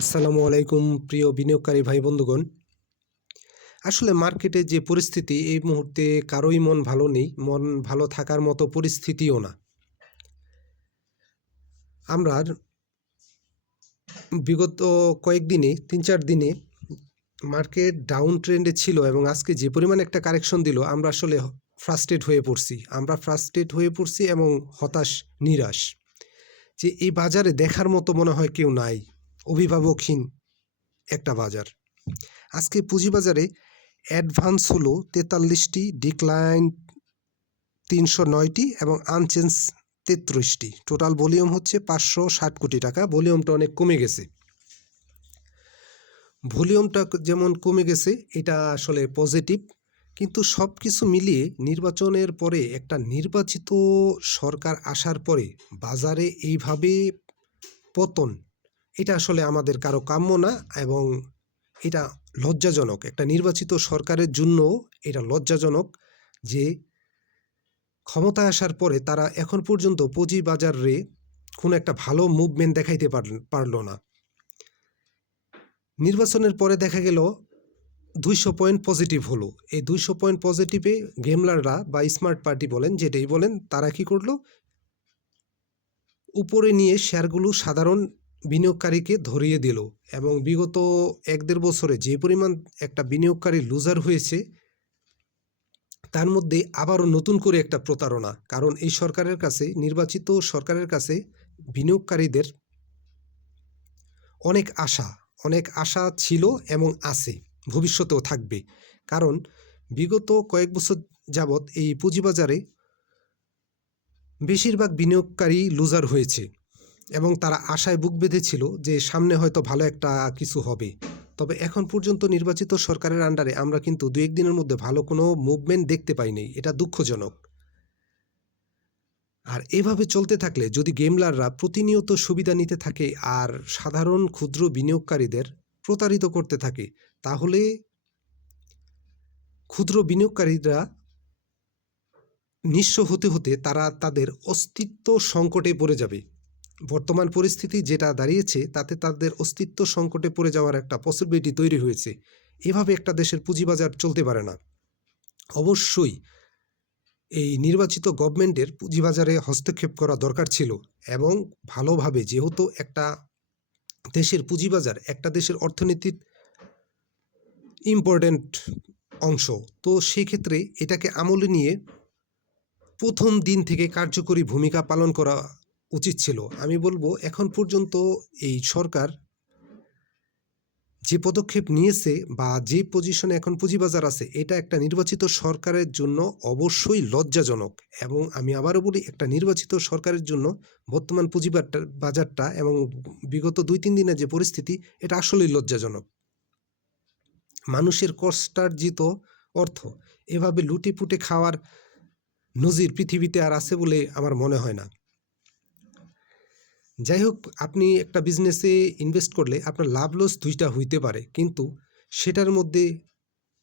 আসসালামু আলাইকুম প্রিয় বিনিয়োগকারী ভাই বন্ধুগণ। আসলে মার্কেটে যে পরিস্থিতি এই মুহূর্তে কারোই মন ভালো নেই, মন ভালো থাকার মতো পরিস্থিতিও না। আমরা বিগত কয়েকদিনে ৩-৪ দিনে মার্কেট ডাউন ট্রেন্ডে ছিল এবং আজকে যে পরিমাণ একটা কারেকশন দিল আমরা আসলে ফ্রাস্ট্রেট হয়ে পড়ছি। এবং হতাশ, নিরাশ যে এই বাজারে দেখার মতো মনে হয় কেউ নাই, অভিভাবকহীন একটা বাজার। আজকে পুঁজিবাজারে অ্যাডভান্স হলো ৪৩টি, ডিক্লাইন ৩০৯টি এবং আনচেঞ্জ ৩৩টি। টোটাল ভলিউম হচ্ছে ৫৬০ কোটি টাকা। ভলিউমটা অনেক কমে গেছে। ভলিউমটা যেমন কমে গেছে এটা আসলে পজিটিভ, কিন্তু সব কিছু মিলিয়ে নির্বাচনের পরে একটা নির্বাচিত সরকার আসার পরে বাজারে এইভাবে পতন, এটা আসলে আমাদের কারো কাম্য না এবং এটা লজ্জাজনক। একটা নির্বাচিত সরকারের জন্য এটা লজ্জাজনক যে ক্ষমতায় আসার পরে তারা এখন পর্যন্ত পুঁজিবাজারে কোনো একটা ভালো মুভমেন্ট দেখাইতে পারল না। নির্বাচনের পরে দেখা গেল ২০০ পয়েন্ট পজিটিভ হলো। এই ২০০ পয়েন্ট পজিটিভে গেমলাররা বা স্মার্ট পার্টি বলেন, যেটাই বলেন, তারা কি করলো, উপরে নিয়ে শেয়ারগুলো সাধারণ বিনিয়োগকারীকে ধরিয়ে দিল এবং বিগত ১-১.৫ বছরে যে পরিমাণ একটা বিনিয়োগকারী লুজার হয়েছে তার মধ্যে আবারও নতুন করে একটা প্রতারণা। কারণ এই সরকারের কাছে, নির্বাচিত সরকারের কাছে বিনিয়োগকারীদের অনেক আশা ছিল এবং আছে, ভবিষ্যতেও থাকবে। কারণ বিগত কয়েক বছর যাবৎ এই পুঁজিবাজারে বেশিরভাগ বিনিয়োগকারী লুজার হয়েছে এবং তারা আশায় বুক বেঁধেছিল যে সামনে হয়তো ভালো একটা কিছু হবে। তবে এখন পর্যন্ত নির্বাচিত সরকারের আন্ডারে আমরা কিন্তু ২-১ দিনের মধ্যে ভালো কোনো মুভমেন্ট দেখতে পাইনি। এটা দুঃখজনক। আর এভাবে চলতে থাকলে যদি গেমলাররা প্রতিনিয়ত সুবিধা নিতে থাকে আর সাধারণ ক্ষুদ্র বিনিয়োগকারীদের প্রতারিত করতে থাকে, তাহলে ক্ষুদ্র বিনিয়োগকারীরা নিঃস্ব হতে হতে তারা তাদের অস্তিত্ব সংকটে পড়ে যাবে। বর্তমান পরিস্থিতি যেটা দাঁড়িয়েছে তাতে তাদের অস্তিত্ব সংকটে পড়ে যাওয়ার একটা পসিবিলিটি তৈরি হয়েছে। এভাবে একটা দেশের পুঁজিবাজার চলতে পারে না। অবশ্যই এই নির্বাচিত গভর্নমেন্টের পুঁজিবাজারে হস্তক্ষেপ করা দরকার ছিল এবং ভালোভাবে, যেহেতু একটা দেশের পুঁজিবাজার একটা দেশের অর্থনীতির ইম্পর্ট্যান্ট অংশ, তো সেই ক্ষেত্রে এটাকে আমলে নিয়ে প্রথম দিন থেকে কার্যকরী ভূমিকা পালন করা উচিত ছিল। আমি বলবো এখন পর্যন্ত এই সরকার যে পদক্ষেপ নিয়েছে বা যে পজিশনে এখন পুঁজিবাজার আছে, এটা একটা নির্বাচিত সরকারের জন্য অবশ্যই লজ্জাজনক। এবং আমি আবারও বলি, একটা নির্বাচিত সরকারের জন্য বর্তমান বাজারটা এবং বিগত ২-৩ দিনের যে পরিস্থিতি, এটা আসলেই লজ্জাজনক। মানুষের কষ্টার্জিত অর্থ এভাবে লুটেপুটে খাওয়ার নজির পৃথিবীতে আর আছে বলে আমার মনে হয় না। যাই হোক, আপনি একটা বিজনেসে ইনভেস্ট করলে আপনার লাভ লস দুইটা হইতে পারে, কিন্তু সেটার মধ্যে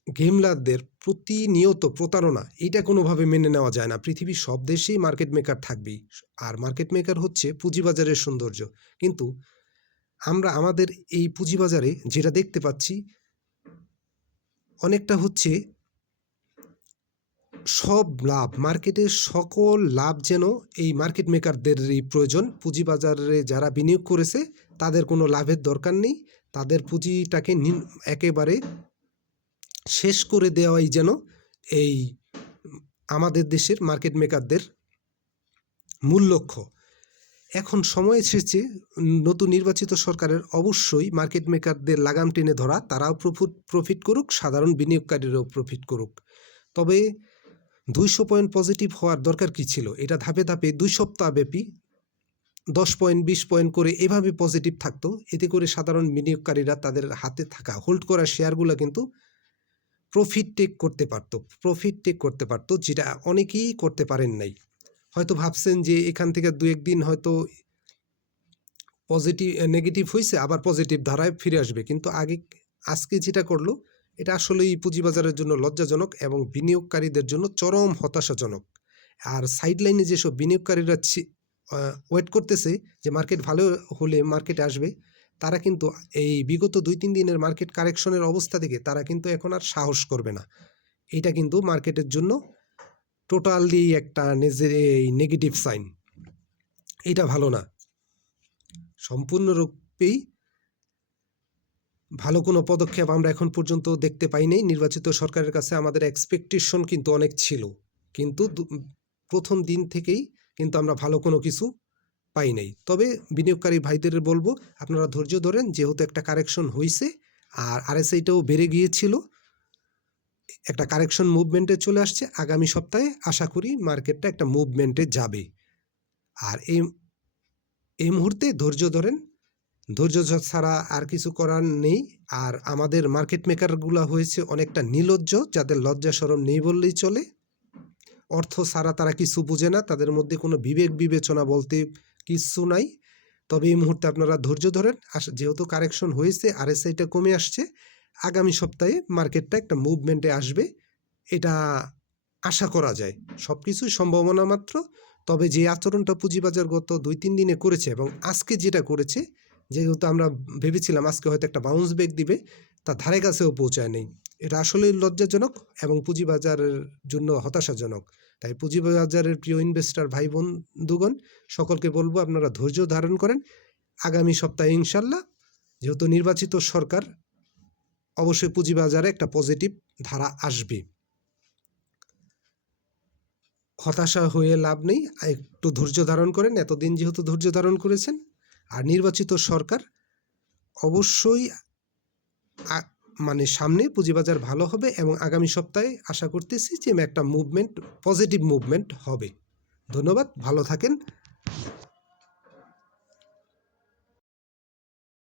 গেমলারদের প্রতিনিয়ত প্রতারণা, এটা কোনোভাবে মেনে নেওয়া যায় না। পৃথিবীর সব দেশেই মার্কেট মেকার থাকবেই, আর মার্কেট মেকার হচ্ছে পুঁজিবাজারের সৌন্দর্য। কিন্তু আমরা আমাদের এই পুঁজিবাজারে যেটা দেখতে পাচ্ছি, অনেকটা হচ্ছে সব লাভ, মার্কেটের সকল লাভ যেন এই মার্কেট মেকারদেরই প্রয়োজন। পুঁজিবাজারে যারা বিনিয়োগ করেছে তাদের কোনো লাভের দরকার নেই, তাদের পুঁজিটাকে একেবারে শেষ করে দেওয়াই যেন এই আমাদের দেশের মার্কেট মেকারদের মূল লক্ষ্য। এখন সময় এসেছে নতুন নির্বাচিত সরকারের অবশ্যই মার্কেট মেকারদের লাগাম টেনে ধরা, তারাও প্রফিট করুক, সাধারণ বিনিয়োগকারীরাও প্রফিট করুক। তবে ২০০ পয়েন্ট পজিটিভ হওয়ার দরকার কি ছিল? এটা ধাপে ধাপে ২ সপ্তাহ ব্যাপী ১০ পয়েন্ট 20 পয়েন্ট করে এভাবে পজিটিভ থাকতো। এতে করে সাধারণ বিনিয়োগকারীরা তাদের হাতে থাকা হোল্ড করা শেয়ারগুলো কিন্তু প্রফিট টেক করতে পারতো, যেটা অনেকেই করতে পারেন নাই। হয়তো ভাবছেন যে এখান থেকে ২-১ দিন হয়তো নেগেটিভ হয়েছে, আবার পজিটিভ ধারায় ফিরে আসবে, কিন্তু আজকে যেটা করলো এটা আসলেই পুঁজিবাজারের জন্য লজ্জাজনক এবং বিনিয়োগকারীদের জন্য চরম হতাশাজনক। আর সাইডলাইনে যেসব বিনিয়োগকারীরা ওয়েট করতেছে যে মার্কেট ভালো হলে মার্কেটে আসবে, তারা কিন্তু এই বিগত 2-3 দিনের মার্কেট কারেকশনের অবস্থা থেকে তারা কিন্তু এখন আর সাহস করবে না। এটা কিন্তু মার্কেটের জন্য টোটালি একটা নেগেটিভ সাইন। এটা ভালো না। সম্পূর্ণরূপেই ভালো কোনো পদক্ষেপ আমরা এখন পর্যন্ত দেখতে পাই নাই। নির্বাচিত সরকারের কাছে আমাদের এক্সপেকটেশন কিন্তু অনেক ছিল, কিন্তু প্রথম দিন থেকেই কিন্তু আমরা ভালো কোনো কিছু পাই নাই। তবে বিনিয়োগকারী ভাইদের বলবো, আপনারা ধৈর্য ধরেন, যেহেতু একটা কারেকশন হয়েছে আর আরএসআইটাও বেড়ে গিয়েছিল, একটা কারেকশন মুভমেন্টে চলে আসছে। আগামী সপ্তাহে আশা করি মার্কেটটা একটা মুভমেন্টে যাবে। আর এই মুহূর্তে ধৈর্য ধরেন, ধৈর্য ছাড়া আর কিছু করার নেই। আর আমাদের মার্কেট মেকারগুলো হয়েছে অনেকটা নির্লজ্জ, যাদের লজ্জা শরম নেই বললেই চলে। অর্থ ছাড়া তারা কিছু বুঝে না, তাদের মধ্যে কোনো বিবেক বিবেচনা বলতে কিছু নাই। তবে এই মুহূর্তে আপনারা ধৈর্য ধরেন, যেহেতু কারেকশন হয়েছে, আরএসআইটা কমে আসছে, আগামী সপ্তাহে মার্কেটটা একটা মুভমেন্টে আসবে, এটা আশা করা যায়। সব কিছুই সম্ভাবনা মাত্র। তবে যে আচরণটা পুঁজিবাজার গত 2-3 দিনে করেছে এবং আজকে যেটা করেছে, যেহেতু আমরা ভেবেছিলাম আজকে হয়তো একটা বাউন্স ব্যাক দিবে, তা ধারে কাছেও পৌঁছায় নেই। এটা আসলেই লজ্জাজনক এবং পুঁজিবাজারের জন্য হতাশাজনক। তাই পুঁজিবাজারের প্রিয় ইনভেস্টর ভাই বন্ধুগণ, সকলকে বলবো আপনারা ধৈর্য ধারণ করেন। আগামী সপ্তাহে ইনশাল্লাহ, যেহেতু নির্বাচিত সরকার, অবশ্যই পুঁজিবাজারে একটা পজিটিভ ধারা আসবে। হতাশা হয়ে লাভ নেই, একটু ধৈর্য ধারণ করেন। এতদিন যেহেতু ধৈর্য ধারণ করেছেন, আর নির্বাচিত সরকার অবশ্যই সামনে পুঁজিবাজার ভালো হবে এবং আগামী সপ্তাহে আশা করতেছি যে একটা মুভমেন্ট, পজিটিভ মুভমেন্ট হবে। ধন্যবাদ, ভালো থাকেন।